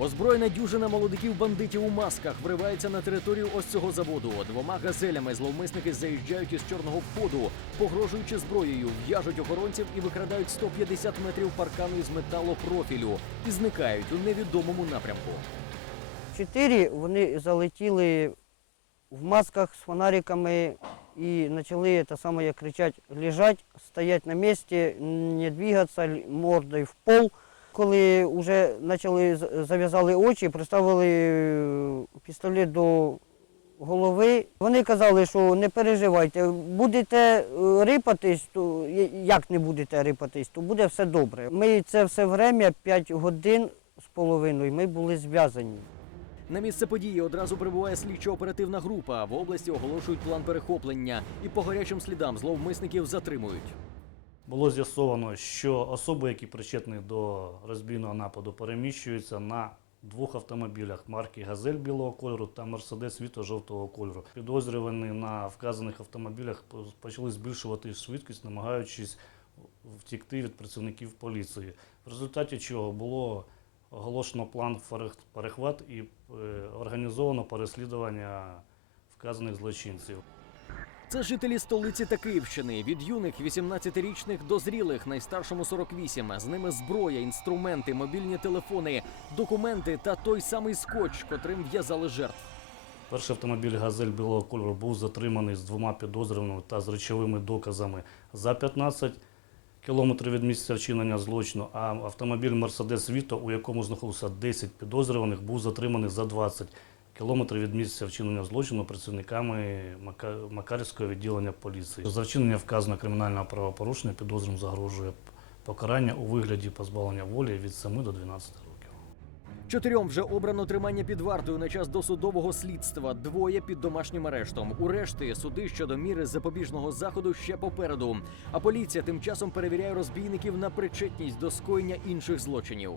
Озброєна дюжина молодиків бандитів у масках вривається на територію ось цього заводу. Двома газелями зловмисники заїжджають із чорного входу, погрожуючи зброєю, в'яжуть охоронців і викрадають 150 метрів паркану із металопрофілю і зникають у невідомому напрямку. Чотири вони залетіли в масках з фонариками і почали те саме, кричать, лежать, стоять на місці, не двигатися, мордою в пол. Коли вже почали зав'язали очі, приставили е, пістолет до голови. Вони казали, що не переживайте, будете е, рипатись, то як не будете рипатись, то буде все добре. Ми це все время 5 годин з половиною ми були зв'язані. На місце події одразу прибуває слідчо-оперативна група. В області оголошують план перехоплення і по гарячим слідам зловмисників затримують. Було з'ясовано, що особи, які причетні до розбійного нападу, переміщуються на двох автомобілях марки Газель білого кольору та Мерседес світло-жовтого кольору. Підозрювані на вказаних автомобілях почали збільшувати швидкість, намагаючись втікти від працівників поліції. В результаті чого було оголошено план перехват і е, організовано переслідування вказаних злочинців. Це жителі столиці та Київщини від юних 18-річних до зрілих, найстаршому 48. З ними зброя, інструменти, мобільні телефони, документи та той самий скотч, котрим в'язали жертв. Перший автомобіль «Газель» білого кольору був затриманий з двома підозрюваними та з речовими доказами за 15 кілометрів від місця вчинення злочину, а автомобіль «Мерседес Віто», у якому знаходилося 10 підозрюваних, був затриманий за 20 кілометрів від місця вчинення злочину працівниками Мака- Макарівського відділення поліції. За вчинення вказаного кримінального правопорушення підозрюваним загрожує покарання у вигляді позбавлення волі від 7 до 12 років. Чотирьом вже обрано тримання під вартою на час досудового слідства. Двоє під домашнім арештом. У решти суди щодо міри запобіжного заходу ще попереду. А поліція тим часом перевіряє розбійників на причетність до скоєння інших злочинів.